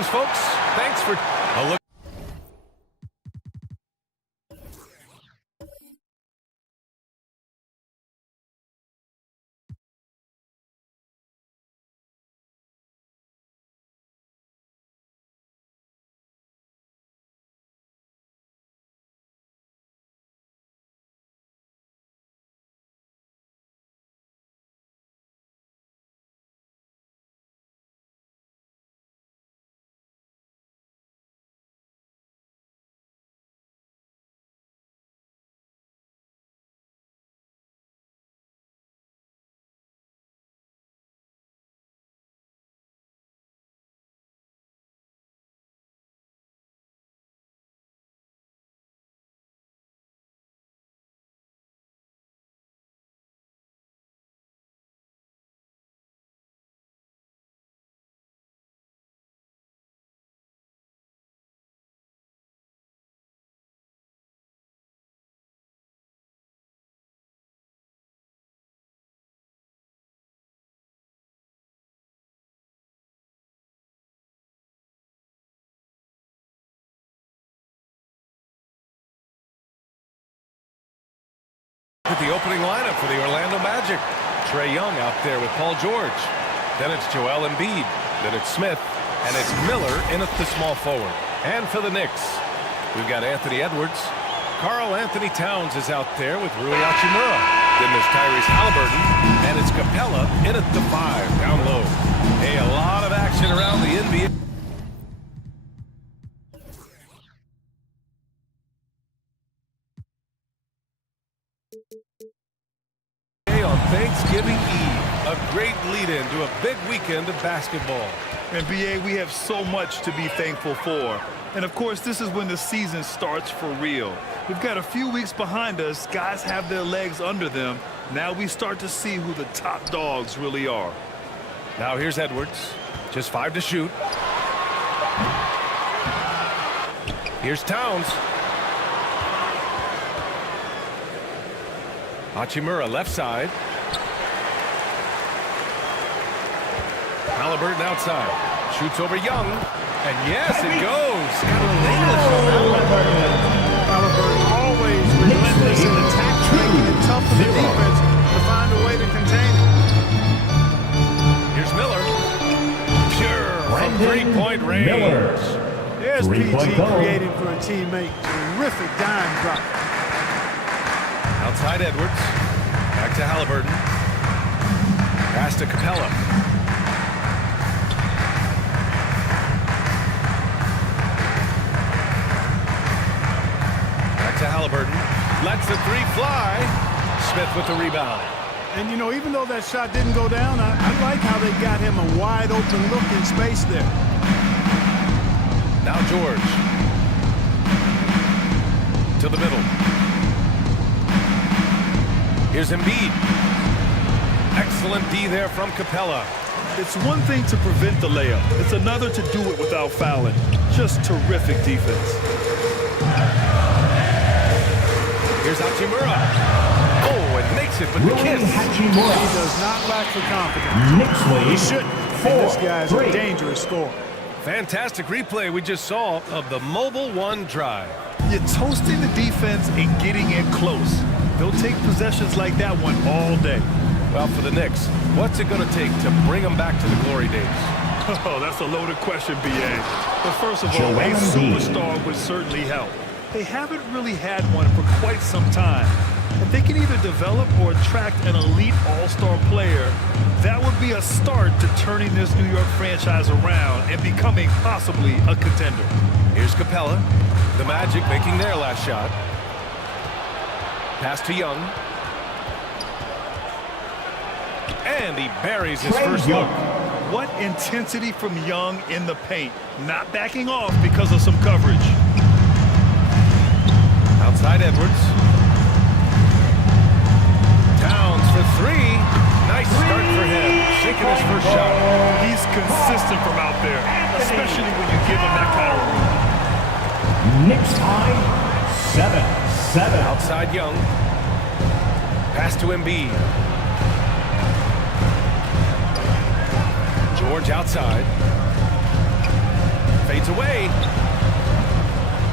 Greetings, folks. Thanks for a look. At the opening lineup for the Orlando Magic. Trae Young out there with Paul George. Then it's Joel Embiid. Then it's Smith. And it's Miller in at the small forward. And for the Knicks, we've got Anthony Edwards. Karl Anthony Towns is out there with Rui Hachimura. Then there's Tyrese Halliburton. And it's Capella in at the 5, down low. Hey, a lot of action around the NBA. On Thanksgiving Eve, a great lead-in to a big weekend of basketball. And BA, we have so much to be thankful for. And of course, this is when the season starts for real. We've got a few weeks behind us. Guys have their legs under them. Now we start to see who the top dogs really are. Now here's Edwards. Just 5 to shoot. Here's Towns. Hachimura left side. Halliburton outside. Shoots over Young. And yes, it goes. Got a little English on that. Halliburton always relentless in attack, making it tough for the defense to find a way to contain it. Here's Miller. Pure from three-point range. There's PG creating for a teammate. Terrific dime drop. Outside Edwards. Back to Halliburton. Pass to Capella. Back to Halliburton. Lets the 3 fly. Smith with the rebound. And, you know, even though that shot didn't go down, I like how they got him a wide open look in space there. Now George. To the middle. Here's Embiid. Excellent D there from Capella. It's one thing to prevent the layup. It's another to do it without fouling. Just terrific defense. Here's Hachimura. Oh, and makes it with the kiss. He does not lack for confidence. He shouldn't. This guy's a dangerous scorer. Fantastic replay we just saw of the Mobile One drive. You're toasting the defense and getting it close. They'll take possessions like that one all day. Well, for the Knicks, what's it going to take to bring them back to the glory days? Oh, that's a loaded question, B.A. But first of all, a superstar would certainly help. They haven't really had one for quite some time. If they can either develop or attract an elite all-star player, that would be a start to turning this New York franchise around and becoming possibly a contender. Here's Capella. The Magic making their last shot. Pass to Young. And he buries his first look. What intensity from Young in the paint. Not backing off because of some coverage. Outside Edwards. Towns for 3. Nice start for him. Sinking his first shot. He's consistent from out there, especially when you give him that kind of room. Knicks tie 7-7. Outside Young. Pass to Embiid. George outside. Fades away.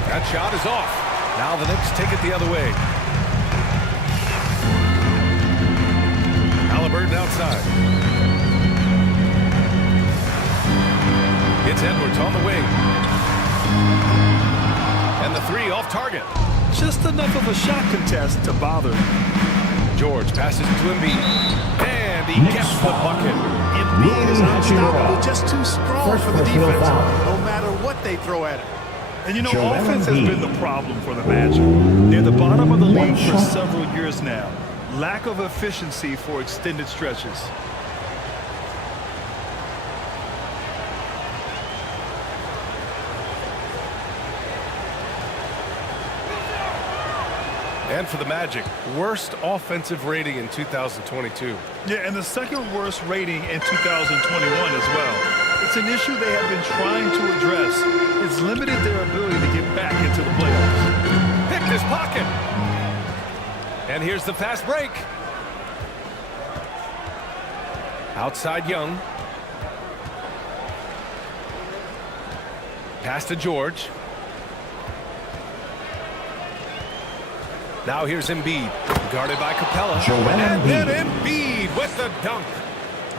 That shot is off. Now the Knicks take it the other way. Halliburton outside. It's Edwards on the wing. And the three off target. Just enough of a shot contest to bother. George passes to Embiid. And he gets the bucket. Embiid is unstoppable, just too strong for the defense, no matter what they throw at him. And you know, offense has been the problem for the Magic. They're the bottom of the league for several years now. Lack of efficiency for extended stretches. And for the Magic, worst offensive rating in 2022. Yeah, and the second worst rating in 2021 as well. It's an issue they have been trying to address. It's limited their ability to get back into the playoffs. Picked his pocket. And here's the fast break. Outside Young. Pass to George. Now here's Embiid, guarded by Capella. And then Embiid with the dunk.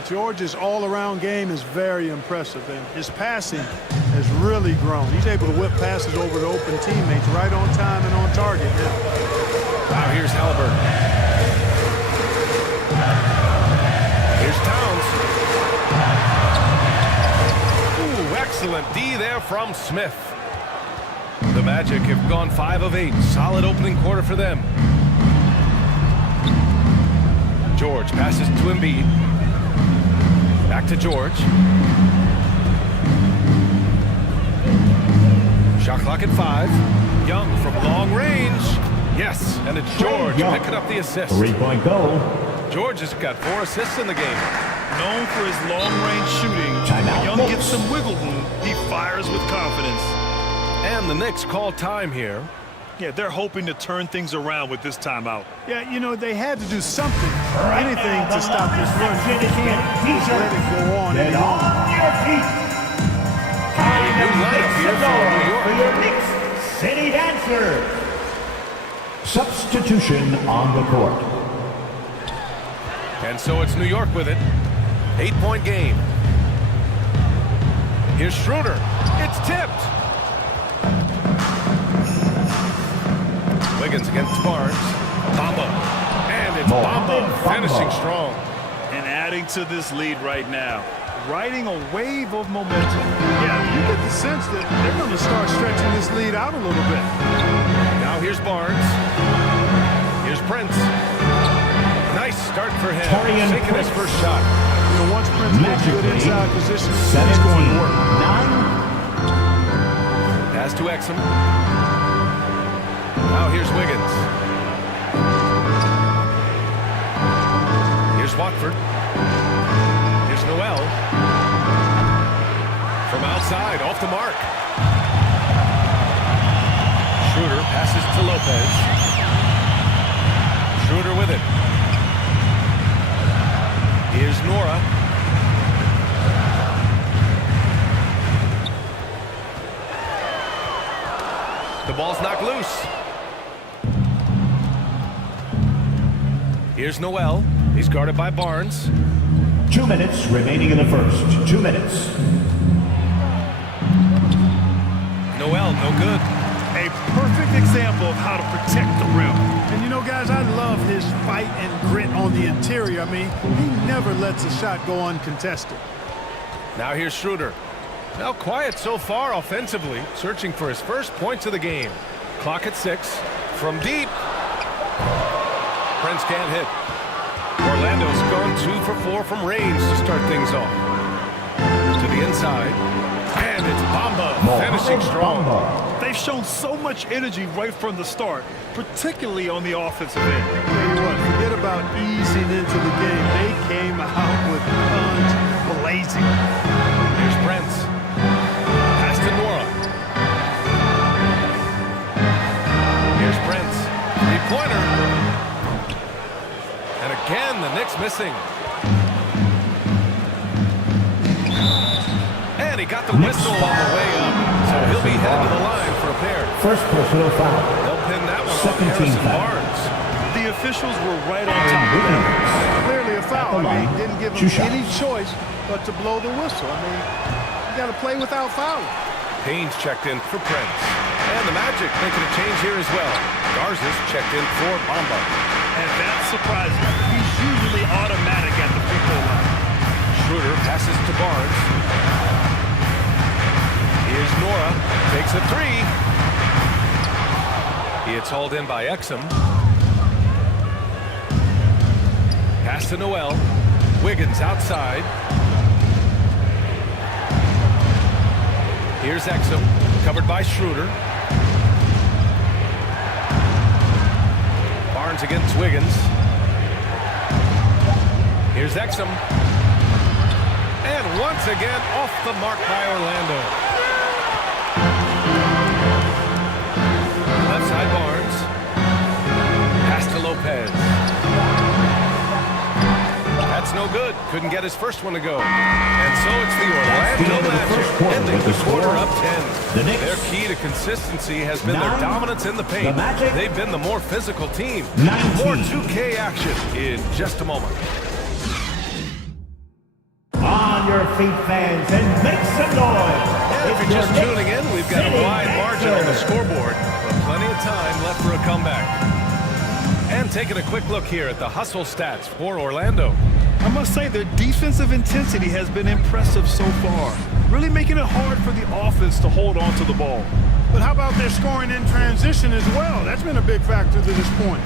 George's all-around game is very impressive, and his passing has really grown. He's able to whip passes over to open teammates right on time and on target now. Now here's Halliburton. Here's Towns. Ooh, excellent D there from Smith. The Magic have gone 5 of 8. Solid opening quarter for them. George passes to Embiid. Back to George. Shot clock at 5. Young from long range. Yes, and it's George picking up the assist. 3-point goal. George has got 4 assists in the game. Known for his long-range shooting, when Young gets some wiggle room, he fires with confidence. And the Knicks call time here. Yeah, they're hoping to turn things around with this timeout. Yeah, you know, they had to do something, anything to stop this run. You can't just let it go on any longer. New lineup here for New York. Your Knicks City Dancers. Substitution on the court. And so it's New York with it. 8-point game. Here's Schroeder. It's tipped. Wiggins against Barnes. Bamba. And it's Bamba finishing strong. And adding to this lead right now. Riding a wave of momentum. Yeah, you get the sense that they're going to start stretching this lead out a little bit. Now here's Barnes. Here's Prince. Nice start for him. Taking his first shot. You know, once Prince gets good inside position, he's going to work. 9. Pass to Exum. Now here's Wiggins. Here's Watford. Here's Noel. From outside, off the mark. Schroeder passes to Lopez. Schroeder with it. Here's Nora. The ball's knocked loose. Here's Noel. He's guarded by Barnes. 2 minutes remaining in the first. 2 minutes. Noel, no good. A perfect example of how to protect the rim. And you know, guys, I love his fight and grit on the interior. I mean, he never lets a shot go uncontested. Now here's Schroeder. Now quiet so far offensively, searching for his first points of the game. Clock at 6. From deep. Prince can't hit. Orlando's gone 2 for 4 from range to start things off. To the inside. And it's Bamba finishing strong. They've shown so much energy right from the start, particularly on the offensive end. Tell you what, forget about easing into the game. They came out with guns blazing. Here's Prince. Pass to Nora. Here's Prince. 3-pointer. And again, the Knicks missing. And And he got the whistle on the way up. So he'll be headed to the line for a pair. First personal foul. They'll pin that one on Second team Harrison foul. Barnes. The officials were right on top of that. Clearly a foul. I mean, he didn't give Two him any shots. choice but to blow the whistle. I mean, you got to play without fouling. Payne's checked in for Prince. And the Magic making a change here as well. Garza's checked in for Bamba. And that's surprising. He's usually automatic at the free throw line. Schroeder passes to Barnes. Here's Nora. Takes a three. It's hauled in by Exum. Pass to Noel. Wiggins outside. Here's Exum. Covered by Schroeder. Barnes against Wiggins. Here's Exum. And once again, off the mark by Orlando. Left side Barnes. Pass to Lopez. That's no good. Couldn't get his first one to go. And so it's the Orlando Magic ending the quarter up 10. Their key to consistency has been their dominance in the paint. They've been the more physical team. More 2K action in just a moment. On your feet, fans, and make some noise. And if you're just tuning in, we've got a wide margin on the scoreboard, but plenty of time left for a comeback. And taking a quick look here at the hustle stats for Orlando. I must say their defensive intensity has been impressive so far, really making it hard for the offense to hold on to the ball. But how about their scoring in transition as well? That's been a big factor to this point.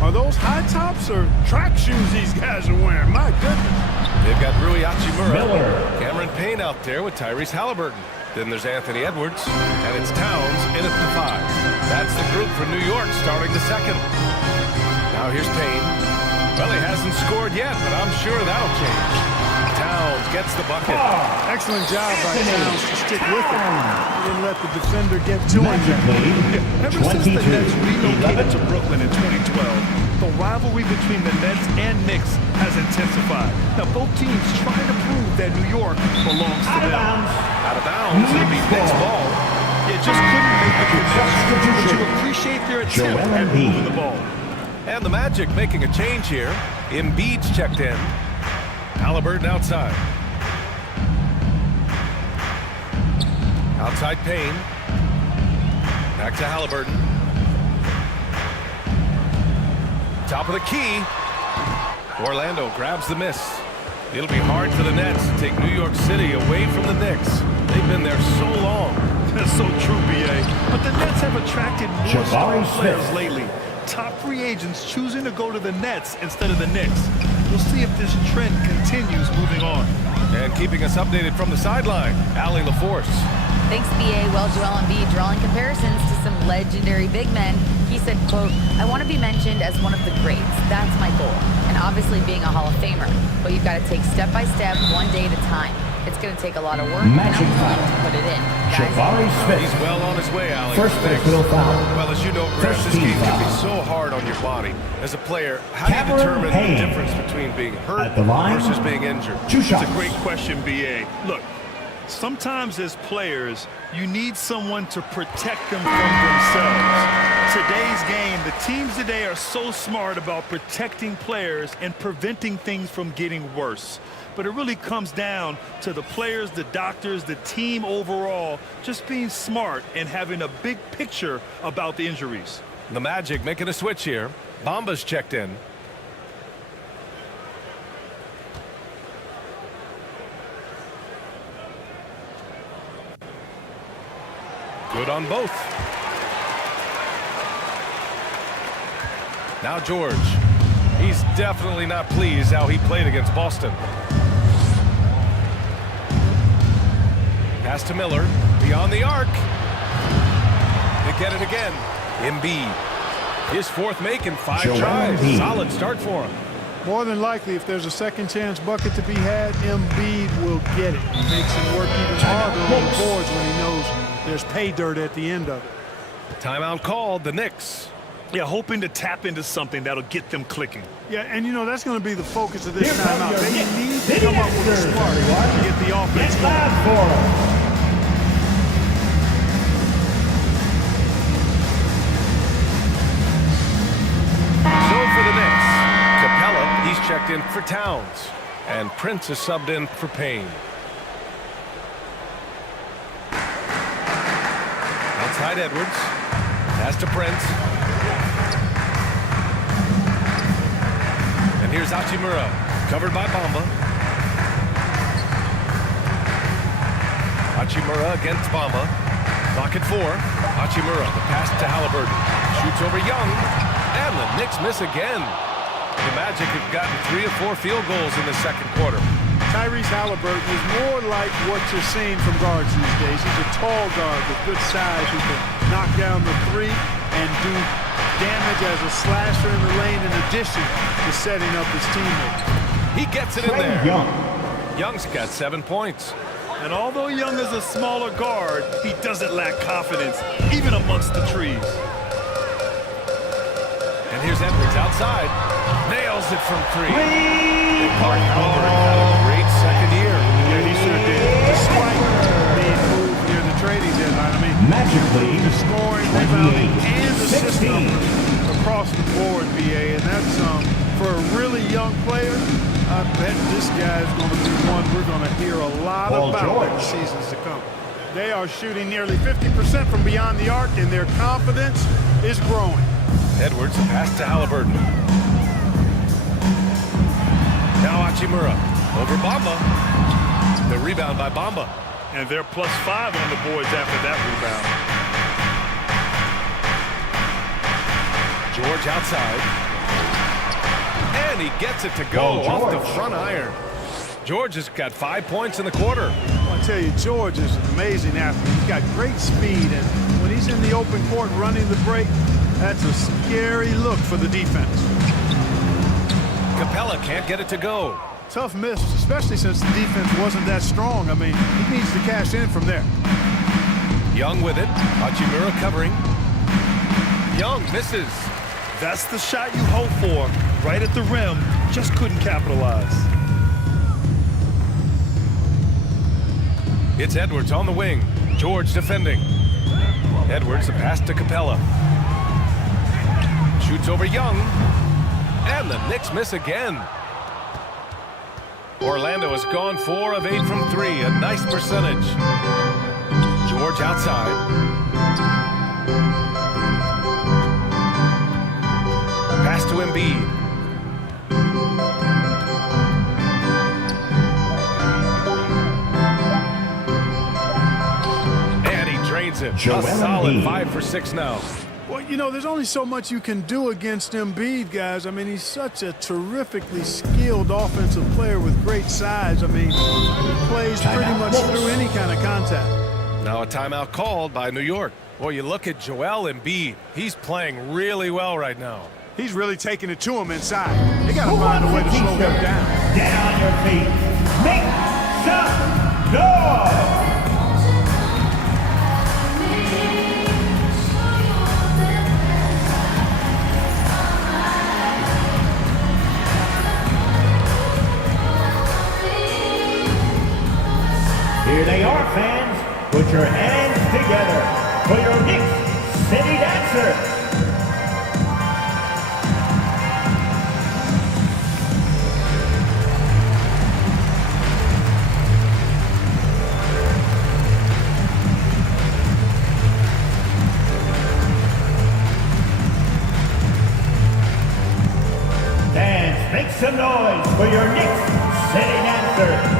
Are those high tops or track shoes these guys are wearing? My goodness. They've got Rui Hachimura, Miller. Cameron Payne out there with Tyrese Halliburton. Then there's Anthony Edwards, and it's Towns in at the 5. That's the group for New York starting the second. Now here's Payne. Well, he hasn't scored yet, but I'm sure that'll change. Towns gets the bucket. Excellent job by Towns to stick with it. He didn't let the defender get to him. Ever since the Nets relocated to Brooklyn in 2012, the rivalry between the Nets and Knicks has intensified. Now, both teams trying to prove that New York belongs to them. Out of bounds, it'll be Knicks ball. You just couldn't make the connection, but you appreciate their attempt at moving the ball. And the Magic making a change here. Embiid's checked in. Halliburton outside. Outside Payne. Back to Halliburton. Top of the key. Orlando grabs the miss. It'll be hard for the Nets to take New York City away from the Knicks. They've been there so long. That's so true, B.A. But the Nets have attracted more star players lately. Top free agents choosing to go to the Nets instead of the Knicks. We'll see if this trend continues moving on. And keeping us updated from the sideline, Allie LaForce. Thanks, B.A. Well, Joel Embiid drawing comparisons to some legendary big men. He said, quote, "I want to be mentioned as one of the greats. That's my goal. And obviously being a Hall of Famer. But you've got to take step by step, one day at a time. It's going to take a lot of work, and I'm willing to put it in. Guys, He's well on his way, Allie. First personal foul. Well, as you know, Greg, First this team game can be foul. so hard on your body. As a player, how do you Cameron determine Payne. the difference between being hurt At the line. versus being injured? Two shots. It's a great question, B.A. Look, sometimes as players, you need someone to protect them from themselves. Today's game, the teams today are so smart about protecting players and preventing things from getting worse. But it really comes down to the players, the doctors, the team overall, just being smart and having a big picture about the injuries. The Magic making a switch here. Bamba's checked in. Good on both. Now George. He's definitely not pleased how he played against Boston. Pass to Miller. Beyond the arc. They get it again. Embiid. His fourth make in 5 Joel tries. Embiid. Solid start for him. More than likely, if there's a second chance bucket to be had, Embiid will get it. He makes it work even harder on the boards when he knows there's pay dirt at the end of it. Timeout called. The Knicks. Yeah, hoping to tap into something that'll get them clicking. Yeah, and you know, that's going to be the focus of this timeout. They need to come up with a smart to get the offense going. So for the Knicks, Capella, he's checked in for Towns. And Prince is subbed in for Payne. Outside Edwards. Pass to Prince. And here's Hachimura, covered by Bamba. Hachimura against Bamba. Clock at 4. Hachimura, the pass to Halliburton. Shoots over Young. And the Knicks miss again. The Magic have gotten 3 or 4 field goals in the second quarter. Tyrese Halliburton is more like what you're seeing from guards these days. He's a tall guard with good size who can knock down the three and do damage as a slasher in the lane in addition to setting up his teammates. He gets it in there. Young's got 7 points. And although Young is a smaller guard, he doesn't lack confidence, even amongst the trees. And here's Edwards outside. Nails it from 3. Halliburton had a great second year. Yeah, he sure did. Despite being moved near the trading deadline. I mean, magically the scoring, rebounding, and assist numbers across the board, BA. And that's for a really young player. I bet this guy is going to be one we're going to hear a lot about in the seasons to come. They are shooting nearly 50% from beyond the arc, and their confidence is growing. Edwards, a pass to Halliburton. Now Hachimura over Bamba. The rebound by Bamba. And they're +5 on the boards after that rebound. George outside. And he gets it to go off the front iron. George has got 5 points in the quarter. Well, I tell you, George is an amazing athlete. He's got great speed, and when he's in the open court running the break, that's a scary look for the defense. Capella can't get it to go. Tough miss, especially since the defense wasn't that strong. I mean, he needs to cash in from there. Young with it. Hachimura covering. Young misses. That's the shot you hope for. Right at the rim, just couldn't capitalize. It's Edwards on the wing. George defending. Edwards, a pass to Capella. Shoots over Young. And the Knicks miss again. Orlando has gone 4 of 8 from 3. A nice percentage. George outside. Pass to Embiid. And he drains it. A solid 5 for 6 now. Well, you know, there's only so much you can do against Embiid, guys. I mean, he's such a terrifically skilled offensive player with great size. I mean, he plays pretty much through any kind of contact. Now a timeout called by New York. Boy, you look at Joel Embiid. He's playing really well right now. He's really taking it to him inside. They got to find a way to slow him down. Get on your feet. Make some noise. Here they are, fans. Put your hands together for your Knicks City Dancer. Dance, make some noise for your Knicks City Dancer.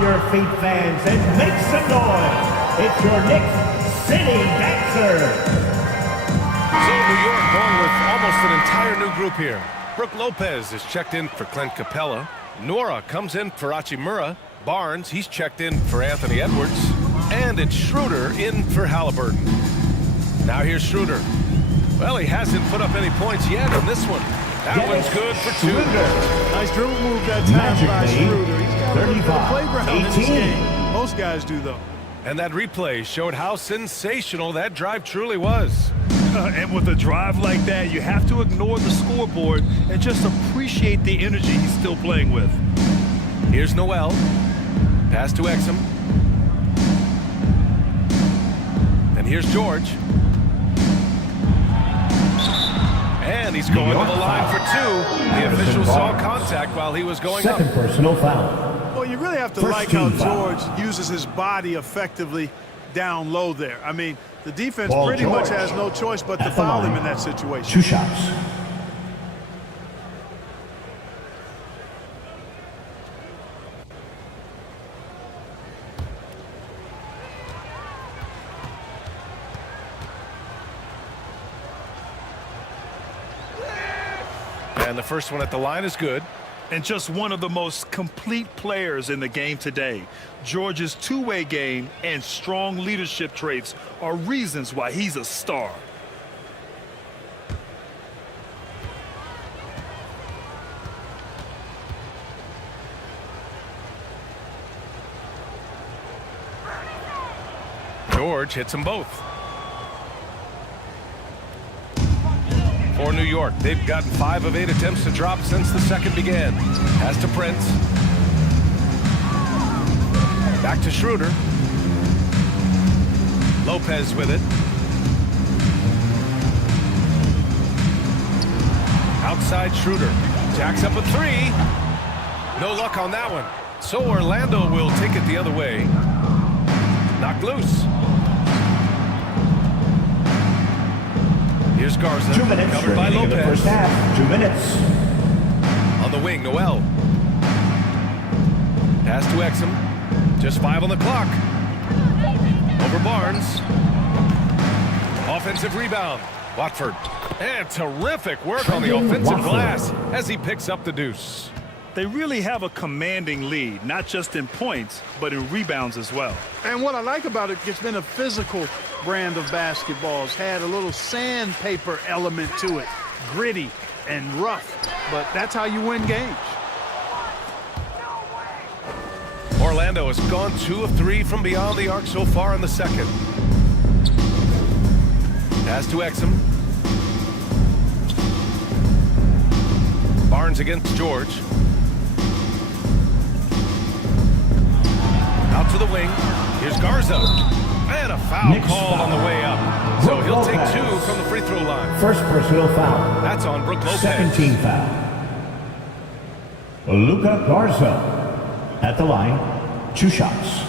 Your feet, fans, and make some noise. It's your Knicks City Dancer. So New York going with almost an entire new group here. Brooke Lopez is checked in for Clint Capella. Nora comes in for Hachimura. Barnes, he's checked in for Anthony Edwards. And it's Schroeder in for Halliburton. Now here's Schroeder. Well, he hasn't put up any points yet in this one. That one's good for 2. Nice dribble move that time by Schroeder. He's got a little bit of playground in this 18. game. Most guys do, though. And that replay showed how sensational that drive truly was. And with a drive like that, you have to ignore the scoreboard and just appreciate the energy he's still playing with. Here's Noel. Pass to Exum. And here's George. And he's going to the line for 2. The official saw contact while he was going up. Second personal foul. Well, you really have to First like how team foul. George uses his body effectively down low there. I mean, the defense Paul pretty much George has no choice but to at the foul him line. in that situation. 2 shots. And the first one at the line is good. And just one of the most complete players in the game today. George's two-way game and strong leadership traits are reasons why he's a star. George hits them both. For New York, they've gotten 5 of 8 attempts to drop since the second began. Pass to Prince. Back to Schroeder. Lopez with it. Outside Schroeder. Jacks up a 3. No luck on that one. So Orlando will take it the other way. Knocked loose. Here's Garza. 2 minutes Covered by remaining in the Lopez. first half. 2 minutes. On the wing, Noel. Pass to Exum. Just 5 on the clock. Over Barnes. Offensive rebound. Watford. And terrific work on the Trending offensive Watford. glass as he picks up the deuce. They really have a commanding lead, not just in points, but in rebounds as well. And what I like about it, it's been a physical brand of basketball. It's had a little sandpaper element to it. Gritty and rough. But that's how you win games. Orlando has gone 2 of 3 from beyond the arc so far in the second. Pass to Exum. Barnes against George. Out to the wing. Here's Garza. And a foul Knicks called foul. on the way up. So Brook he'll take Lopez. 2 from the free throw line. First personal foul. That's on Brook Lopez. Second team foul. Luka Garza at the line. 2 shots.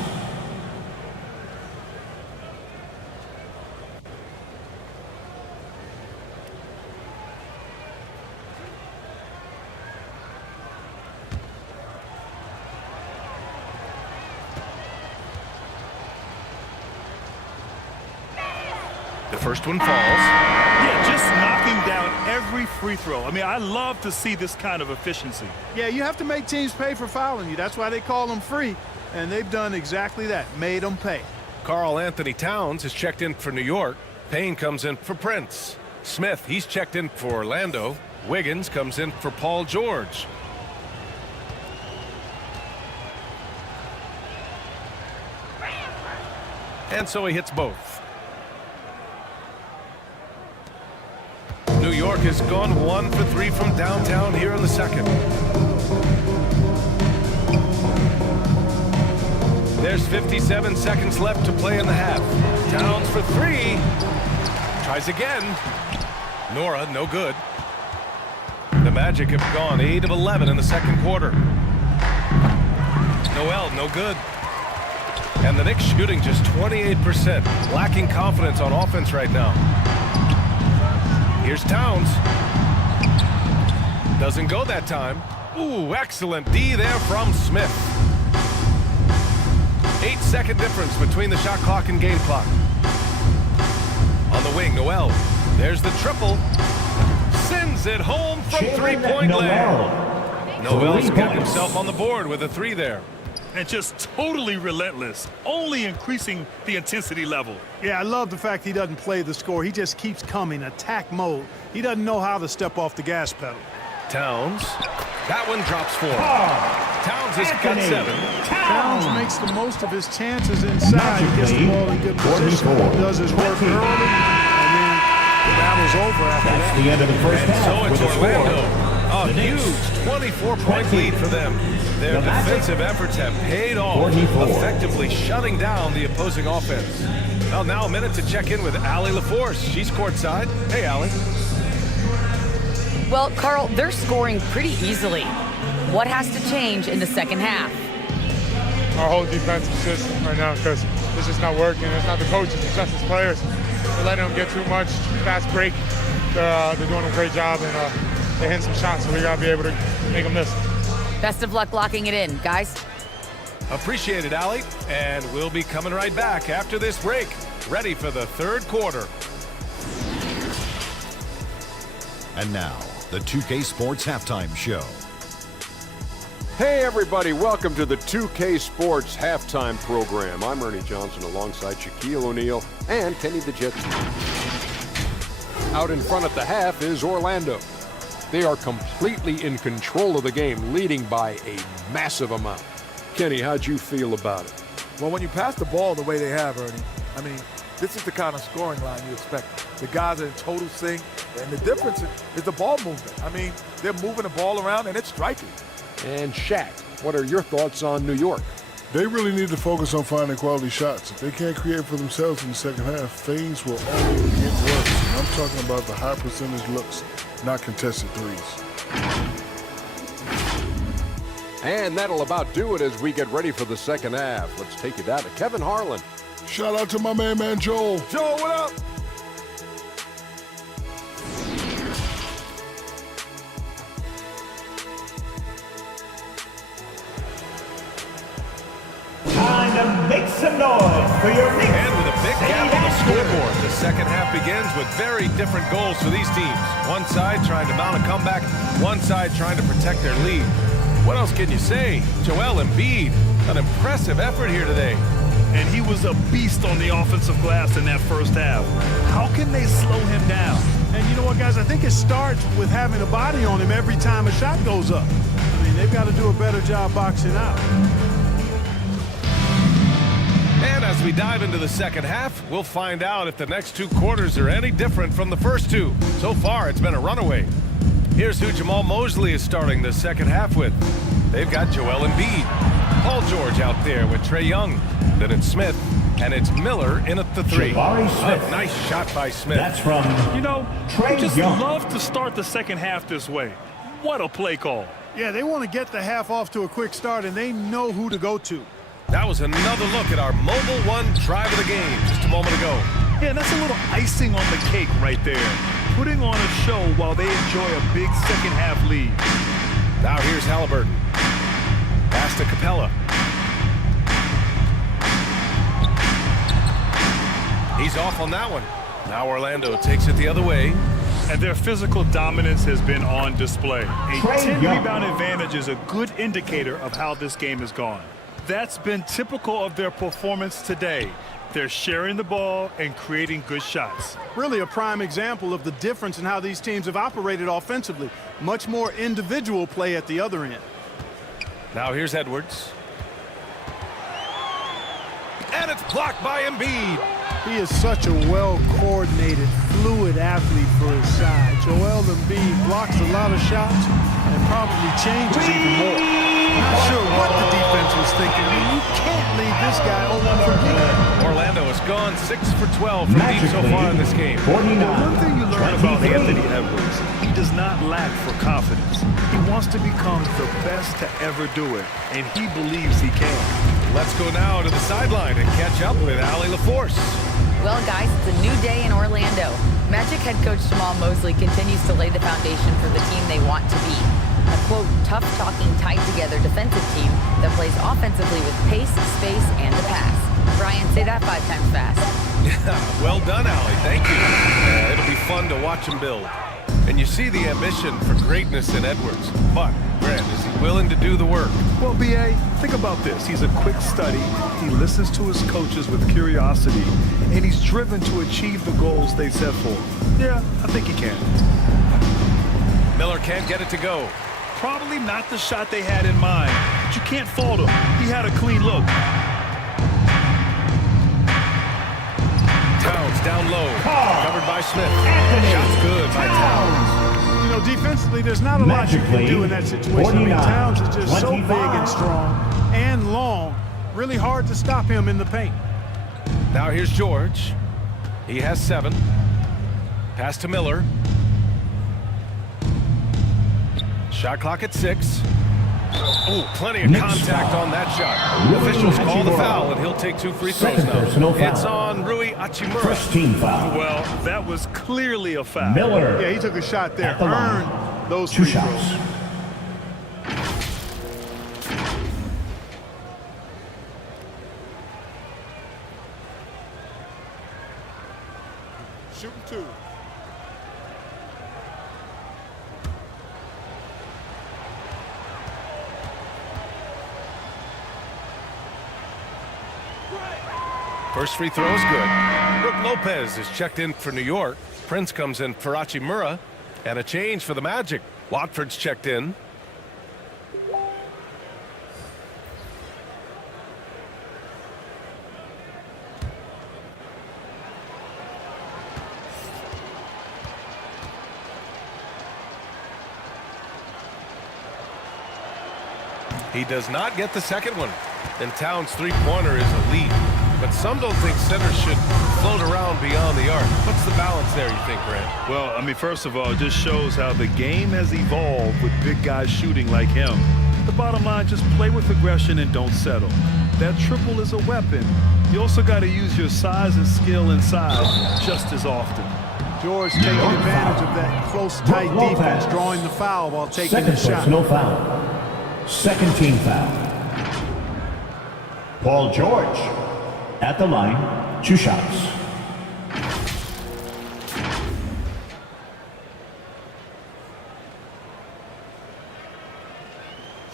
The first one falls. Yeah, just knocking down every free throw. I mean, I love to see this kind of efficiency. Yeah, you have to make teams pay for fouling you. That's why they call them free. And they've done exactly that. Made them pay. Karl Anthony Towns has checked in for New York. Payne comes in for Prince. Smith, he's checked in for Orlando. Wiggins comes in for Paul George. And so he hits both. New York has gone 1 for 3 from downtown here in the second. There's 57 seconds left to play in the half. Towns for 3. Tries again. Nora, no good. The Magic have gone 8 of 11 in the second quarter. Noel, no good. And the Knicks shooting just 28%. Lacking confidence on offense right now. Here's Towns. Doesn't go that time. Ooh, excellent D there from Smith. 8-second difference between the shot clock and game clock. On the wing, Noel. There's the triple. Sends it home from three-point land. Noel's got himself on the board with a 3 there. and just totally relentless, only increasing the intensity level. Yeah, I love the fact he doesn't play the score. He just keeps coming, attack mode. He doesn't know how to step off the gas pedal. Towns. That one drops 4. Towns has got 7. Towns makes the most of his chances inside. He gets the ball in good position, does his work early, and then the battle's over after that. That's the end of the first half. So it's with a score. Orlando. A huge 24-point lead for them. Their defensive efforts have paid off, effectively shutting down the opposing offense. Well, now a minute to check in with Allie LaForce. She's courtside. Hey, Allie. Well, Carl, they're scoring pretty easily. What has to change in the second half? Our whole defensive system right now, because it's just not working. It's not the coaches, it's just the players. We're letting them get too much fast break. They're doing a great job, and they're hitting some shots, so we got to be able to make them miss. Best of luck locking it in, guys. Appreciate it, Allie. And we'll be coming right back after this break. Ready for the third quarter. And now, the 2K Sports Halftime Show. Hey everybody, welcome to the 2K Sports Halftime Program. I'm Ernie Johnson alongside Shaquille O'Neal and Kenny the Jet. Out in front at the half is Orlando. They are completely in control of the game, leading by a massive amount. Kenny, how'd you feel about it? Well, when you pass the ball the way they have, Ernie, I mean, this is the kind of scoring line you expect. The guys are in total sync, and the difference is the ball movement. I mean, they're moving the ball around, and it's striking. And Shaq, what are your thoughts on New York? They really need to focus on finding quality shots. If they can't create for themselves in the second half, things will only get worse. And I'm talking about the high percentage looks, not contested threes. And that'll about do it as we get ready for the second half. Let's take you down to Kevin Harlan. Shout out to my man Joel. Joel, what up? Time to make some noise for your Knicks. And with a big gap on the scoreboard, the second half begins with very different goals for these teams. One side trying to mount a comeback, one side trying to protect their lead. What else can you say? Joel Embiid, an impressive effort here today. And he was a beast on the offensive glass in that first half. How can they slow him down? And you know what, guys? I think it starts with having a body on him every time a shot goes up. I mean, they've got to do a better job boxing out. And as we dive into the second half, we'll find out if the next 2 quarters are any different from the first 2. So far, it's been a runaway. Here's who Jamal Mosley is starting the second half with. They've got Joel Embiid. Paul George out there with Trae Young. Then it's Smith, and it's Miller in at the 3. A nice shot by Smith. That's from You know, Trae I just Young. love to start the second half this way. What a play call. Yeah, they want to get the half off to a quick start, and they know who to go to. That was another look at our Mobile One drive of the game just a moment ago. Yeah, that's a little icing on the cake right there. Putting on a show while they enjoy a big second half lead. Now here's Halliburton. Pass to Capella. He's off on that one. Now Orlando takes it the other way. And their physical dominance has been on display. A Trae 10 Young. rebound advantage is a good indicator of how this game has gone. That's been typical of their performance today. They're sharing the ball and creating good shots. Really a prime example of the difference in how these teams have operated offensively. Much more individual play at the other end. Now here's Edwards. And it's blocked by Embiid. He is such a well-coordinated, fluid athlete for his side. Joel Embiid blocks a lot of shots and probably changes even more. Not sure what the defense was thinking. I mean, you can't leave this guy open for deep. Orlando has gone 6 for 12 from deep so far in this game. 49. One thing you learn about Anthony Edwards, he does not lack for confidence. He wants to become the best to ever do it, and he believes he can. Let's go now to the sideline and catch up with Allie LaForce. Well, guys, it's a new day in Orlando. Magic head coach Jamal Mosley continues to lay the foundation for the team they want to be. A, quote, tough-talking, tied-together defensive team that plays offensively with pace, space, and the pass. Brian, say that 5 times fast. Yeah, well done, Allie. Thank you. It'll be fun to watch him build. And you see the ambition for greatness in Edwards. But, Grant, is he willing to do the work. Well, B.A., think about this. He's a quick study. He listens to his coaches with curiosity, and he's driven to achieve the goals they set for him. Yeah, I think he can. Miller can't get it to go. Probably not the shot they had in mind, but you can't fault him. He had a clean look. Towns down low. Covered by Smith. Anthony Shot's good by Towns. You know, defensively, there's not a lot you can do in that situation. I mean, Towns is just so big and strong and long. Really hard to stop him in the paint. Now here's George. He has 7. Pass to Miller. Shot clock at 6. Oh, plenty of contact on that shot. Officials call the foul, and he'll take 2 free throws now. It's on Rui Hachimura. First team foul. Well, that was clearly a foul. Miller. Yeah, he took a shot there. At the line. Earned those 2 free shots. throws. Shooting 2. First free throw is good. Brook Lopez is checked in for New York. Prince comes in for Hachimura. And a change for the Magic. Watford's checked in. He does not get the second one. And Towns' three-pointer is elite. But some don't think centers should float around beyond the arc. What's the balance there, you think, Grant? Well, I mean, first of all, it just shows how the game has evolved with big guys shooting like him. The bottom line, just play with aggression and don't settle. That triple is a weapon. You also got to use your size and skill inside just as often. George taking advantage of that close, tight defense, drawing the foul while taking the shot. No foul. Second team foul. Paul George at the line, 2 shots.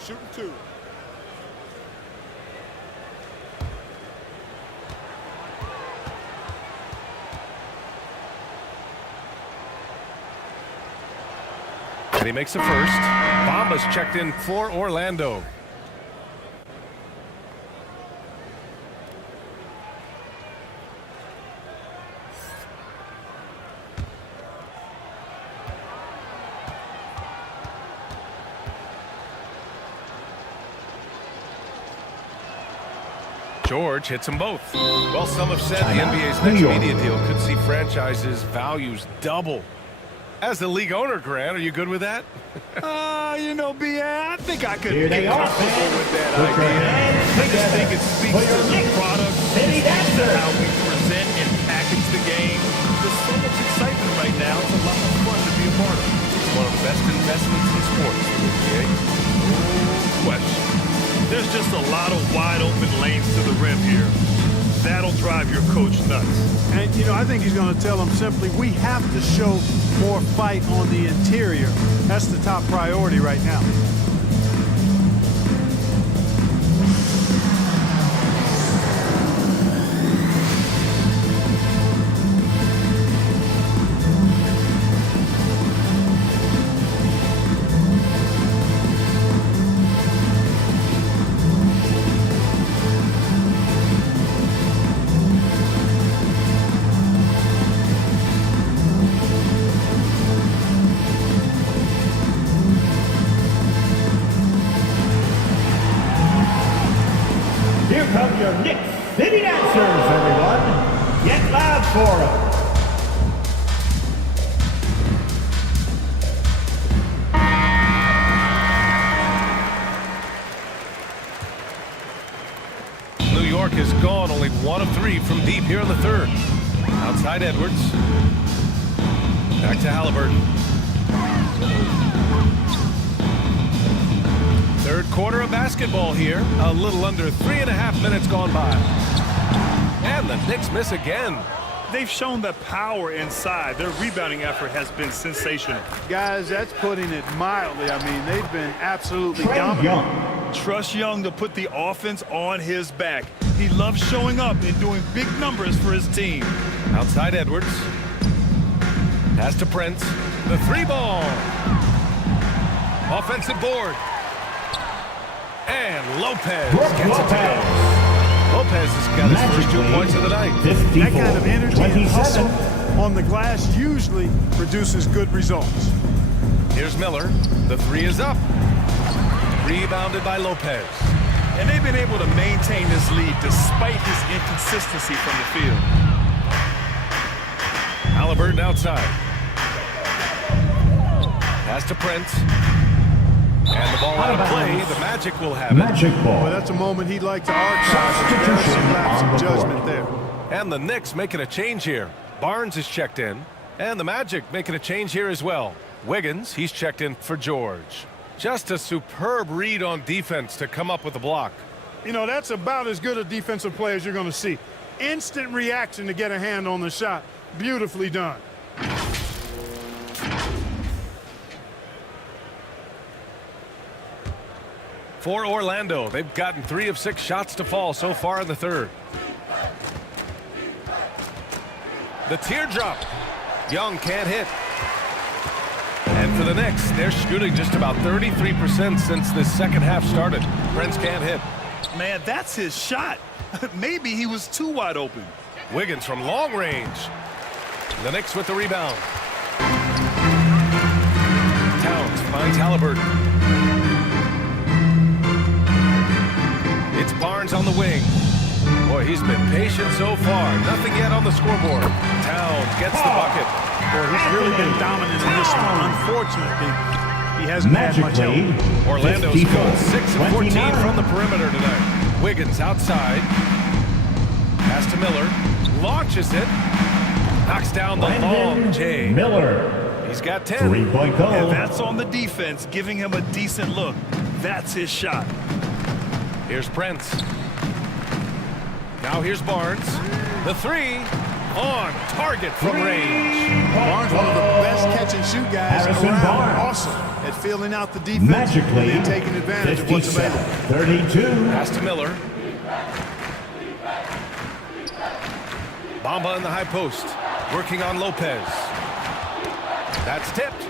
Shooting 2. And he makes a first. Bamba's checked in for Orlando. George hits them both. Well, some have said the NBA's next media deal could see franchises' values double. As the league owner, Grant, are you good with that? You know, B.A., I think I could Here get they are, comfortable with that Put your idea. hands I just think it together speaks for your to the Knicks product, City Dancers. how we present and package the game. There's so much excitement right now. It's a lot of fun to be a part of. It's one of the best investments in sports, NBA. No question. There's just a lot of wide open lanes to the rim here. That'll drive your coach nuts. And, you know, I think he's going to tell them simply, we have to show more fight on the interior. That's the top priority right now. Here come your Knicks City Dancers, everyone. Get loud for them. New York has gone only 1 of 3 from deep here in the third. Outside Edwards. Back to Halliburton. Third quarter of basketball here. A little under 3.5 minutes gone by. And the Knicks miss again. they've shown the power inside. Their rebounding effort has been sensational. Guys, that's putting it mildly. I mean, they've been absolutely dominant. Trust Young to put the offense on his back. He loves showing up and doing big numbers for his team. Outside Edwards. Pass to Prince. The three ball. Offensive board. And Lopez gets it to go. Lopez has got his first 2 points of the night. That kind of energy and hustle on the glass usually produces good results. Here's Miller. The three is up. Rebounded by Lopez. And they've been able to maintain this lead despite his inconsistency from the field. Halliburton outside. Pass to Prince. And the ball out of play. The Magic will have it. Magic ball. Well, that's a moment he'd like to archive. There's some lapse of judgment there. And the Knicks making a change here. Barnes is checked in. And the Magic making a change here as well. Wiggins, he's checked in for George. Just a superb read on defense to come up with the block. You know, that's about as good a defensive play as you're going to see. Instant reaction to get a hand on the shot. Beautifully done. For Orlando, they've gotten 3 of 6 shots to fall so far in the third. The teardrop. Young can't hit. And for the Knicks, they're shooting just about 33% since this second half started. Prince can't hit. Man, that's his shot. Maybe he was too wide open. Wiggins from long range. The Knicks with the rebound. Towns finds Halliburton. It's Barnes on the wing. Boy, he's been patient so far. Nothing yet on the scoreboard. Towns gets the bucket. Boy, he's really been dominant in this one. Unfortunately, he hasn't had much help. Orlando's going 6 of 14 from the perimeter tonight. Wiggins outside. Pass to Miller. Launches it. Knocks down the long J. Miller. He's got 10. 3-point goal. And that's on the defense, giving him a decent look. That's his shot. Here's Prince. Now here's Barnes. The three on target from range. Barnes, one of the best catch-and-shoot guys around. Awesome at filling out the defense Magically, and taking advantage of what's available. 32. Pass to Miller. Bamba in the high post. Working on Lopez. That's tipped.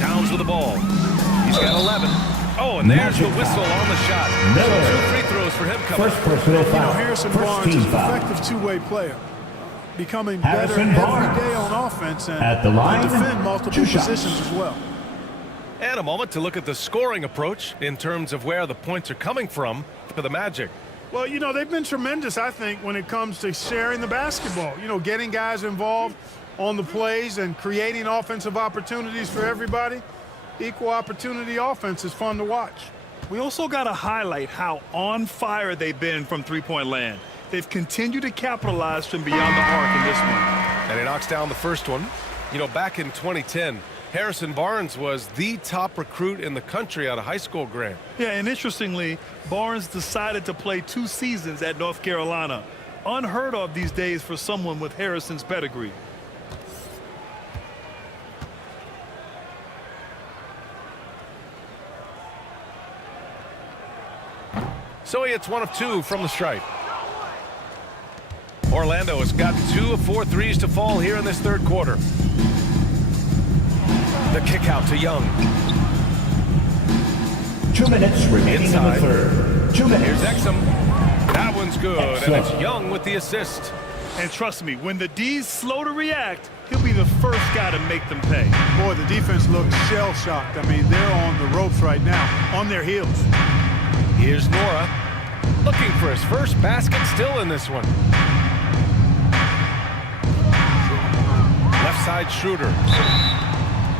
Towns with the ball. He's got 11. Oh, and there's the whistle on the shot. So 2 free throws for him coming. First personal foul. You know, Harrison Barnes is an effective two-way player. Becoming better every day on offense and at the line, defend multiple positions as well. And a moment to look at the scoring approach in terms of where the points are coming from for the Magic. Well, you know, they've been tremendous, I think, when it comes to sharing the basketball. You know, getting guys involved on the plays and creating offensive opportunities for everybody. Equal opportunity offense is fun to watch. We also got to highlight how on fire they've been from three-point land. They've continued to capitalize from beyond the arc in this one. And he knocks down the first one. You know, back in 2010, Harrison Barnes was the top recruit in the country out of high school, Grant. Yeah, and interestingly, Barnes decided to play 2 seasons at North Carolina. Unheard of these days for someone with Harrison's pedigree. So he hits 1 of 2 from the stripe. Orlando has got 2 of 4 threes to fall here in this third quarter. The kick out to Young. 2 minutes remaining Inside. in the third. 2 minutes. Here's Exum. That one's good, and it's Young with the assist. And trust me, when the D's slow to react, he'll be the first guy to make them pay. Boy, the defense looks shell-shocked. I mean, they're on the ropes right now, on their heels. Here's Nora, looking for his first basket still in this one. Left side Schroeder.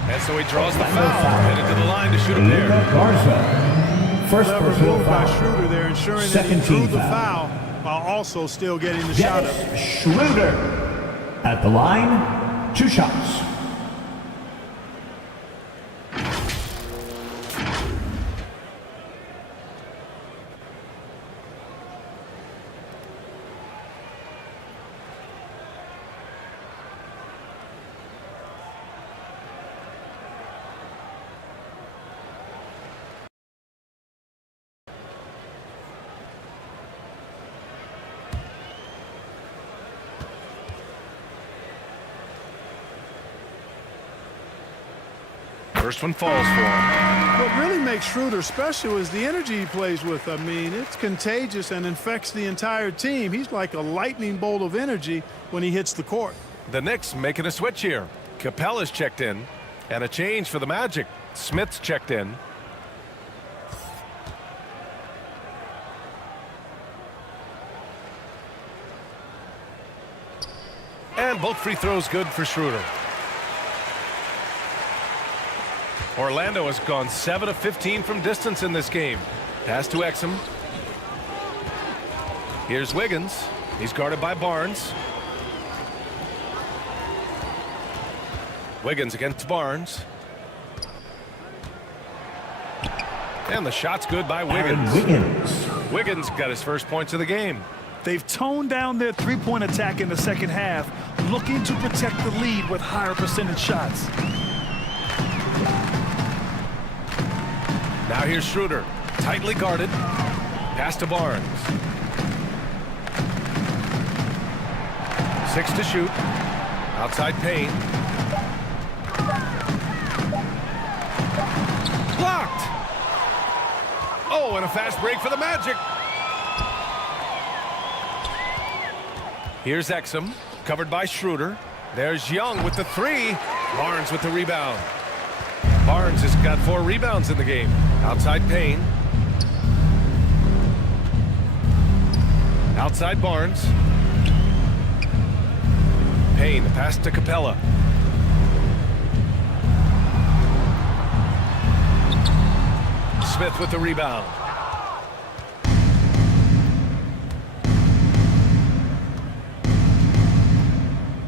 And so he draws the foul, headed to the line to shoot him there. Garza. First Clever personal move by foul. Schroeder there, ensuring that he Second drew team the foul. foul while also still getting the shot up. Dennis Schroeder. At the line, 2 shots. First one falls for him. What really makes Schroeder special is the energy he plays with. I mean, it's contagious and infects the entire team. He's like a lightning bolt of energy when he hits the court. The Knicks making a switch here. Capella's checked in, and a change for the Magic. Smith's checked in. And both free throws good for Schroeder. Orlando has gone 7 of 15 from distance in this game. Pass to Exum. Here's Wiggins. He's guarded by Barnes. Wiggins against Barnes. And the shot's good by Wiggins. Wiggins got his first points of the game. They've toned down their three-point attack in the second half, looking to protect the lead with higher percentage shots. Now here's Schroeder, tightly guarded. Pass to Barnes. 6 to shoot. Outside Payne. Blocked. Oh, and a fast break for the Magic. Here's Exum, covered by Schroeder. There's Young with the 3. Barnes with the rebound. Barnes has got 4 rebounds in the game. Outside Payne. Outside Barnes. Payne, the pass to Capella. Smith with the rebound.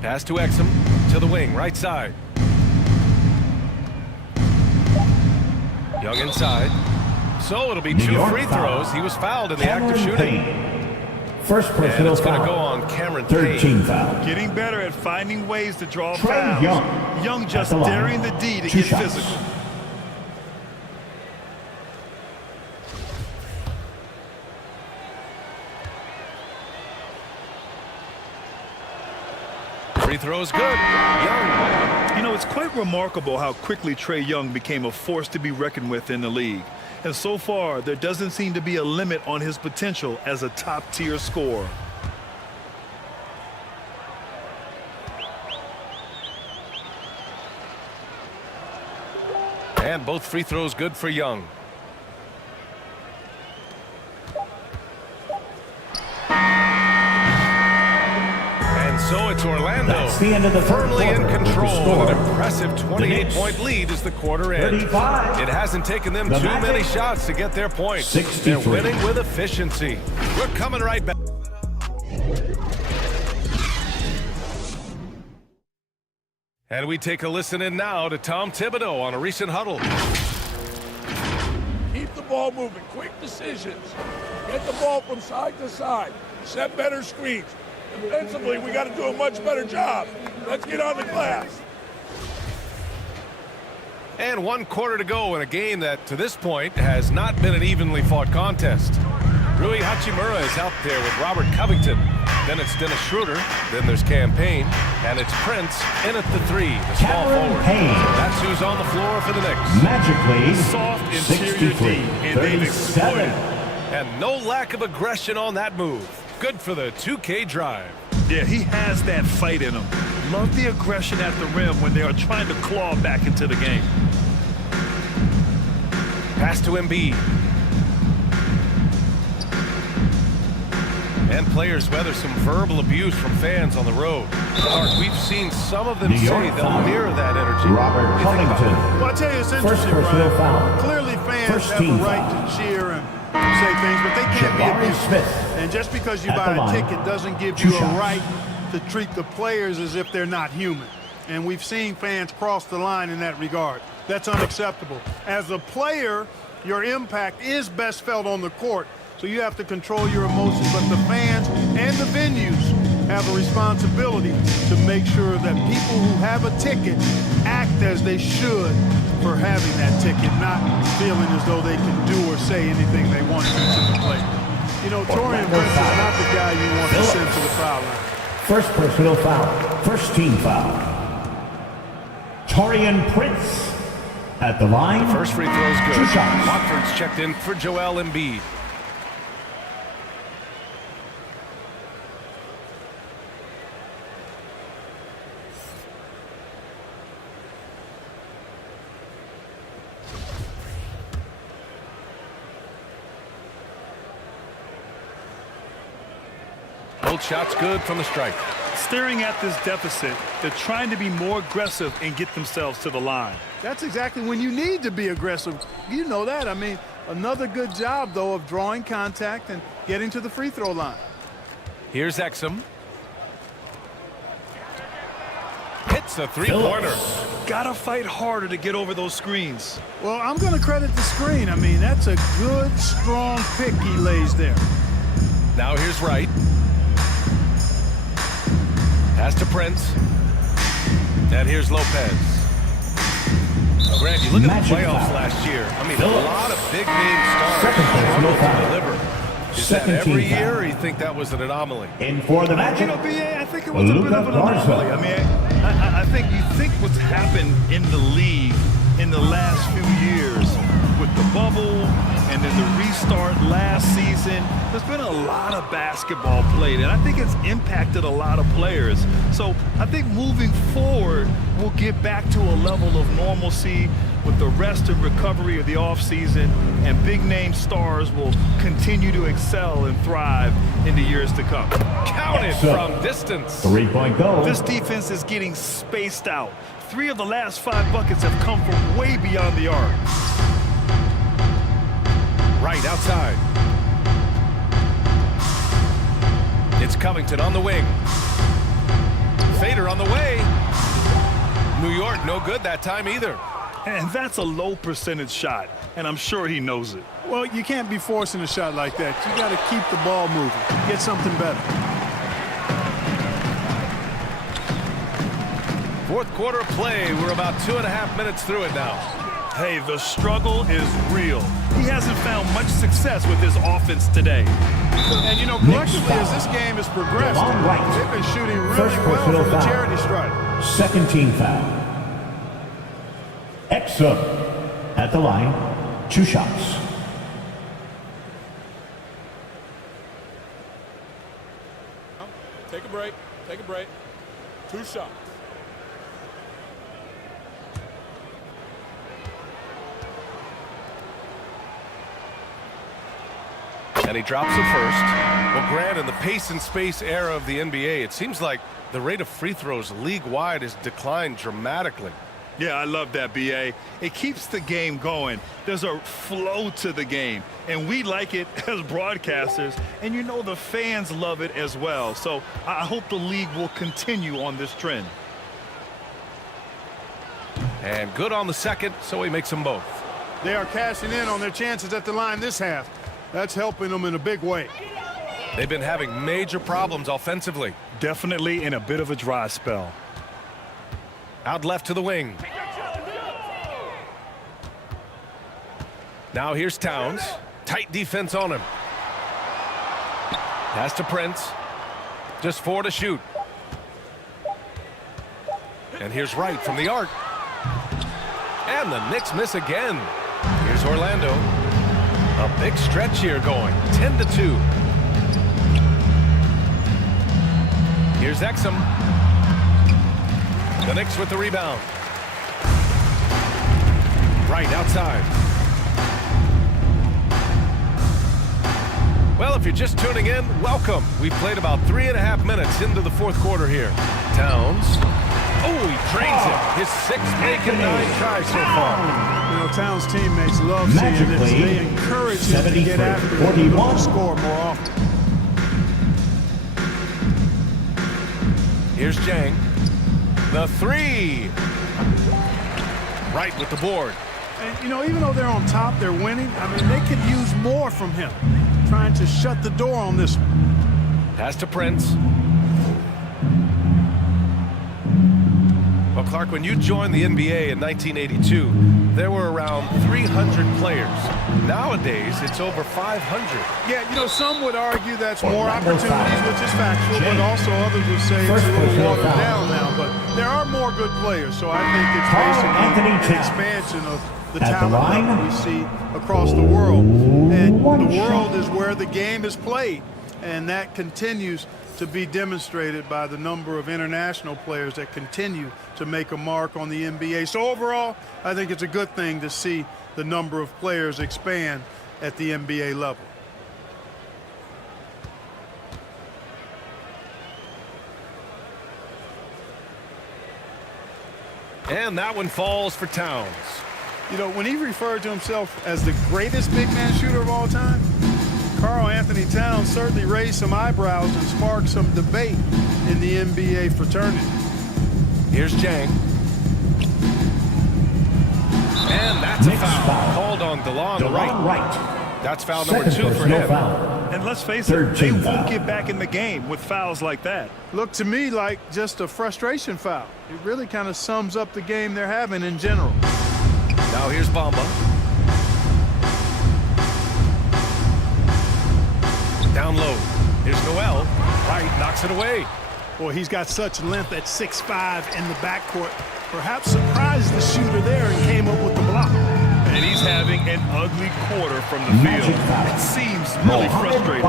Pass to Exum, to the wing, right side. Young inside. So it'll be 2 free throws. He was fouled in the act of shooting. First personal it's going to foul. go on Cameron Third Payne. team foul. Getting better at finding ways to draw Trey fouls. Young just at the line. daring the D to 2 get shots. physical. Free throws good. Young. You know, it's quite remarkable how quickly Trae Young became a force to be reckoned with in the league. And so far, there doesn't seem to be a limit on his potential as a top-tier scorer. And both free throws good for Young. And so it's Orlando. That's the end of the third firmly in quarter. control with an Score. impressive 28-point lead as the quarter ends. 35. It hasn't taken them The too Magic. many shots to get their points. 63. They're winning with efficiency. We're coming right back. And we take a listen in now to Tom Thibodeau on a recent huddle. Keep the ball moving, quick decisions. Get the ball from side to side. Set better screens. Defensively, we got to do a much better job. Let's get on the glass. And 1 quarter to go in a game that, to this point, has not been an evenly fought contest. Rui Hachimura is out there with Robert Covington. Then it's Dennis Schroeder. Then there's Cam Payne. And it's Prince in at the 3, the small Cameron forward. Payne. That's who's on the floor for the Knicks. Magically, Soft interior 63. D, and they've exploited. 37. And no lack of aggression on that move. Good for the 2K drive. Yeah, he has that fight in him. Love the aggression at the rim when they are trying to claw back into the game. Pass to Embiid. And players weather some verbal abuse from fans on the road. Clark, we've seen some of them New say York they'll foul. mirror that energy. Robert What do you think about Covington. Well, I tell you, it's First interesting, personal Brian. foul. Clearly, fans First have a team right foul. to cheer and say things, but they can't be Jabari abusive. Smith And just because you at buy the a line. ticket doesn't give 2 you a shots. right to treat the players as if they're not human. And we've seen fans cross the line in that regard. That's unacceptable. As a player, your impact is best felt on the court, so you have to control your emotions. But the fans and the venues have a responsibility to make sure that people who have a ticket act as they should for having that ticket, not feeling as though they can do or say anything they want to the player. You know, Torian Prince is not the guy you want to send to the foul line. First personal foul. First team foul. Torian Prince. At the line, The first free throw is good. 2 shots. Watford's checked in for Joel Embiid. Both shots good from the stripe. Staring at this deficit, they're trying to be more aggressive and get themselves to the line. That's exactly when you need to be aggressive. You know that. I mean, another good job, though, of drawing contact and getting to the free throw line. Here's Exum. Hits a three-pointer. Gotta fight harder to get over those screens. Well, I'm going to credit the screen. I mean, that's a good, strong pick he lays there. Now here's Wright. Pass to Prince. And here's Lopez. Grant, you look at the playoffs last year. I mean, a lot of big-name stars struggled to deliver. Is that every year, or you think that was an anomaly? In for the Magic. You know, BA, I think it was a bit of an anomaly. I mean, I think you think what's happened in the league in the last few years with the bubble and then the restart last season, there's been a lot of basketball played, and I think it's impacted a lot of players. So I think moving forward, we'll get back to a level of normalcy with the rest and recovery of the offseason, and big-name stars will continue to excel and thrive in the years to come. Counted from distance. 3-point goal. This defense is getting spaced out. 3 of the last 5 buckets have come from way beyond the arc. Right outside. It's Covington on the wing. Fader on the way. New York, no good that time either. And that's a low percentage shot, and I'm sure he knows it. Well, you can't be forcing a shot like that. You got to keep the ball moving. Get something better. Fourth quarter of play. We're about 2.5 minutes through it now. Hey, the struggle is real. He hasn't found much success with his offense today. And, you know, collectively, as this game has progressed, they've been shooting really well from the charity stripe. Second team foul. Exum at the line, 2 shots. Take a break. Take a break. 2 shots. And he drops it first. Well, Grant, in the pace and space era of the NBA, it seems like the rate of free throws league-wide has declined dramatically. Yeah, I love that, BA. It keeps the game going. There's a flow to the game, and we like it as broadcasters, and you know the fans love it as well. So I hope the league will continue on this trend. And good on the second, so he makes them both. They are cashing in on their chances at the line this half. That's helping them in a big way. They've been having major problems offensively. Definitely in a bit of a dry spell. Out left to the wing. Now here's Towns. Tight defense on him. Pass to Prince. Just 4 to shoot. And here's Wright from the arc. And the Knicks miss again. Here's Orlando. A big stretch here going. 10-2. Here's Exum. The Knicks with the rebound. Right outside. Well, if you're just tuning in, welcome. We've played about 3.5 minutes into the fourth quarter here. Towns. Oh, he drains it. His 6th make and 9 tries so far. You know, Towns' teammates love seeing this. They encourage him to get after it and score more often. Here's Jang. The 3. Right with the board. And, you know, even though they're on top, they're winning. I mean, they could use more from him. Trying to shut the door on this one. Pass to Prince. Well, Clark, when you joined the NBA in 1982, there were around 300 players. Nowadays, it's over 500. Yeah, you know, some would argue that's more opportunities, which is factual, but also others would say it's a little watered down now. But there are more good players, so I think it's basically an expansion of the talent that we see across the world. And the world is where the game is played, and that continues to be demonstrated by the number of international players that continue to make a mark on the NBA. So overall, I think it's a good thing to see the number of players expand at the NBA level. And that one falls for Towns. You know, when he referred to himself as the greatest big man shooter of all time, Karl Anthony Towns certainly raised some eyebrows and sparked some debate in the NBA fraternity. Here's Jang. And that's a foul called on DeLon Wright. That's foul number 2 for him. And let's face it, they won't get back in the game with fouls like that. Looked to me like just a frustration foul. It really kind of sums up the game they're having in general. Now here's Bamba. Down low. Here's Noel. Wright knocks it away. Boy, he's got such length at 6'5" in the backcourt. Perhaps surprised the shooter there and came up with the block. And he's having an ugly quarter from the field. It seems really frustrating.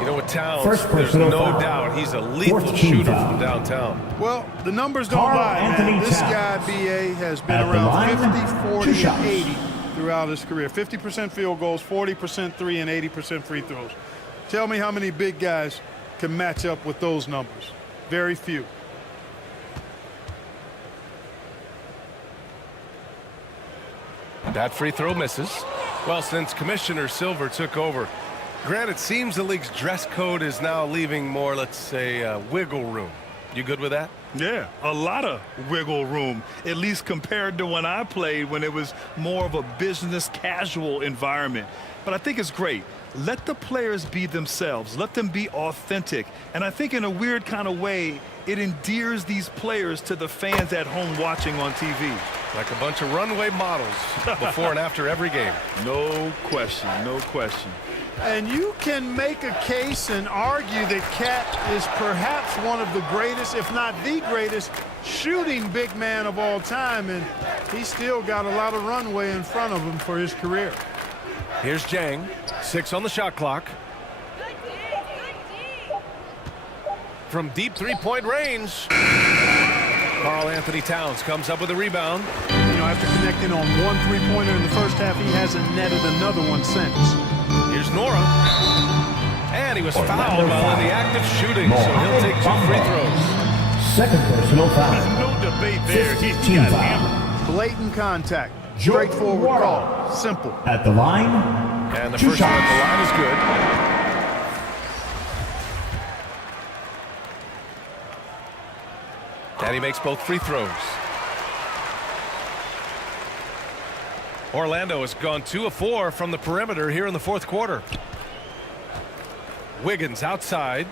You know what, Towns, there's no doubt he's a lethal shooter from downtown. Well, the numbers don't lie, man. This guy, B.A., has been around 50, 40, and 80 throughout his career. 50% field goals, 40% three, and 80% free throws. Tell me how many big guys can match up with those numbers. Very few. That free throw misses. Well, since Commissioner Silver took over, Grant, it seems the league's dress code is now leaving more, let's say, wiggle room. You good with that? Yeah, a lot of wiggle room, at least compared to when I played, when it was more of a business casual environment. But I think it's great. Let the players be themselves. Let them be authentic. And I think in a weird kind of way, it endears these players to the fans at home watching on TV. Like a bunch of runway models before and after every game. No question, no question. And you can make a case and argue that Cat is perhaps one of the greatest, if not the greatest, shooting big man of all time. And he's still got a lot of runway in front of him for his career. Here's Jang. 6 on the shot clock. From deep three-point range. Karl Anthony Towns comes up with a rebound. You know, after connecting on one three-pointer in the first half, he hasn't netted another one since. Here's Nora. And he was fouled while in the act of shooting, so he'll take 2 free throws. Second personal foul. There's no debate there. He got hammered. Blatant contact. Straightforward call. Simple. At the line. And the first one at the line is good. And he makes both free throws. Orlando has gone 2 of 4 from the perimeter here in the fourth quarter. Wiggins outside.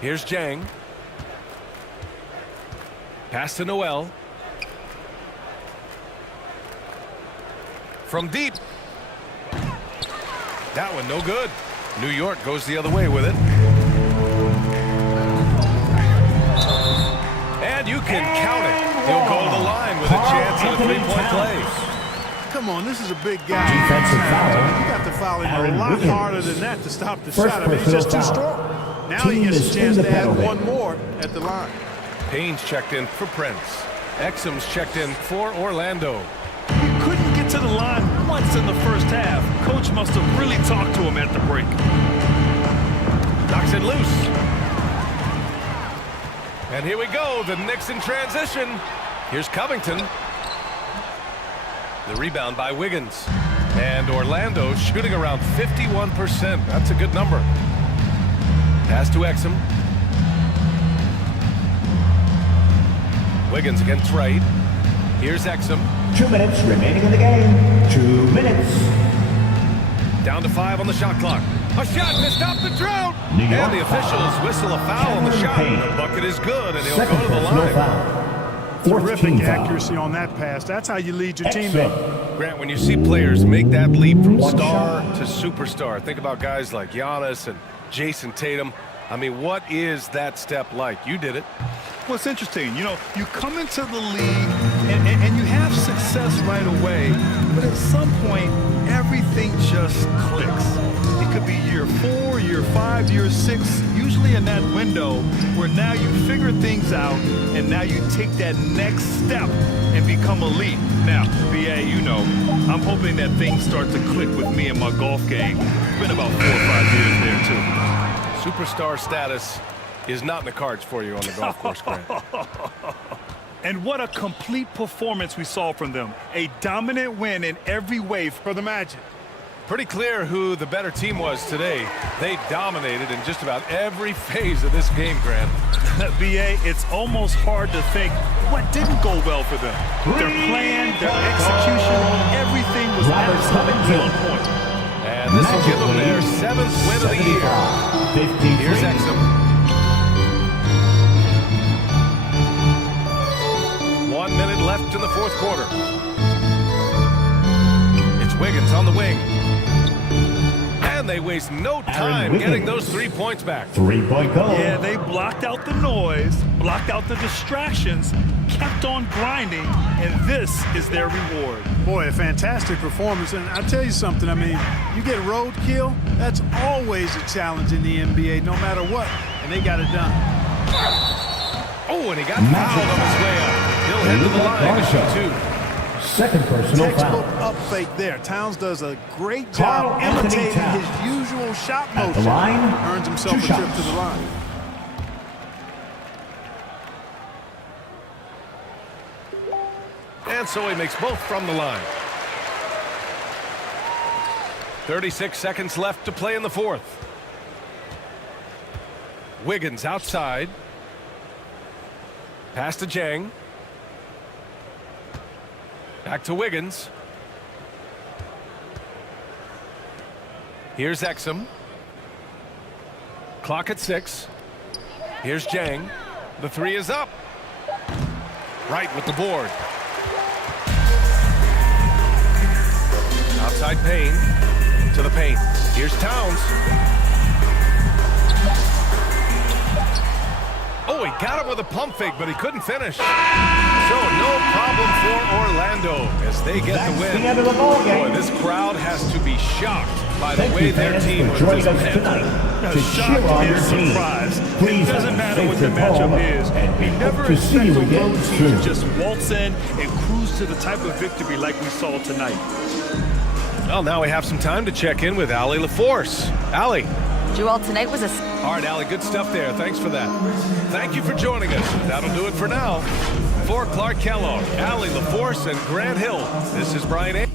Here's Jang. Pass to Noel. From deep. That one no good. New York goes the other way with it. And you can count it. He'll go to the line with a chance at a three-point play. Come on, this is a big guy. Defensive foul. You got to foul him a lot harder than that to stop the First shot. I mean, he's just too foul. strong. Now he gets a chance to add one more at the line. Payne's checked in for Prince. Exum's checked in for Orlando. He couldn't get to the line once in the first half. Coach must have really talked to him at the break. Knocks it loose. And here we go, the Knicks in transition. Here's Covington. The rebound by Wiggins. And Orlando shooting around 51%. That's a good number. Pass to Exum. Wiggins against Wright. Here's Exum. 2 minutes remaining in the game. 2 minutes. Down to 5 on the shot clock. A shot to stop the drought. And the officials whistle a foul on the shot. The bucket is good, and he'll go to the line. Terrific accuracy on that pass. That's how you lead your teammate. Grant, when you see players make that leap from star to superstar, think about guys like Giannis and Jason Tatum. I mean, what is that step like? You did it. Well, it's interesting. You know, you come into the league and you have success right away, but at some point, everything just clicks. It could be year 4, year 5, year 6, usually in that window where now you figure things out and now you take that next step and become elite. Now, BA, you know, I'm hoping that things start to click with me in my golf game. It's been about 4 or 5 years there, too. Superstar status is not in the cards for you on the golf course, Grant. And what a complete performance we saw from them. A dominant win in every way for the Magic. Pretty clear who the better team was today. They dominated in just about every phase of this game, Grant. BA, it's almost hard to think what didn't go well for them. Their plan, their execution, everything was absolutely on point. And this will give them their 7th win of the year. Here's Exum. 1 minute left in the 4th quarter. It's Wiggins on the wing. And they waste no time getting those 3 points back. 3-point goal. Yeah, they blocked out the noise, blocked out the distractions, kept on grinding, and this is their reward. Boy, a fantastic performance. And I'll tell you something, I mean, you get roadkill, that's always a challenge in the NBA, no matter what. And they got it done. Oh, and he got fouled on his way up. He'll head to the line to shoot 2. Second personal Textbook foul. up fake there. Towns does a great job imitating his usual shot motion. At the line, earns himself a 2 trip shots. to the line. And so he makes both from the line. 36 seconds left to play in the 4th. Wiggins outside. Pass to Jang. Back to Wiggins. Here's Exum. Clock at 6. Here's Jang. The 3 is up. Right with the board. Outside Payne. To the paint. Here's Towns. Oh, he got him with a pump fake, but he couldn't finish. So no problem for Orlando as they get the win. The end of the ball game. Boy, this crowd has to be shocked by the Thank way you, their fans, team for was joining us dismantled. tonight to Shock cheer on your and team. surprise. Please It doesn't matter what stay the safe home, matchup is. and We we never hope to see expect you a again road team soon. to just waltz in and cruise to the type of victory like we saw tonight. Well, now we have some time to check in with Allie LaForce. Allie. Joel, tonight was a... All right, Allie, good stuff there. Thanks for that. Thank you for joining us. That'll do it for now. For Clark Kellogg, Allie LaForce, and Grant Hill, this is Brian A.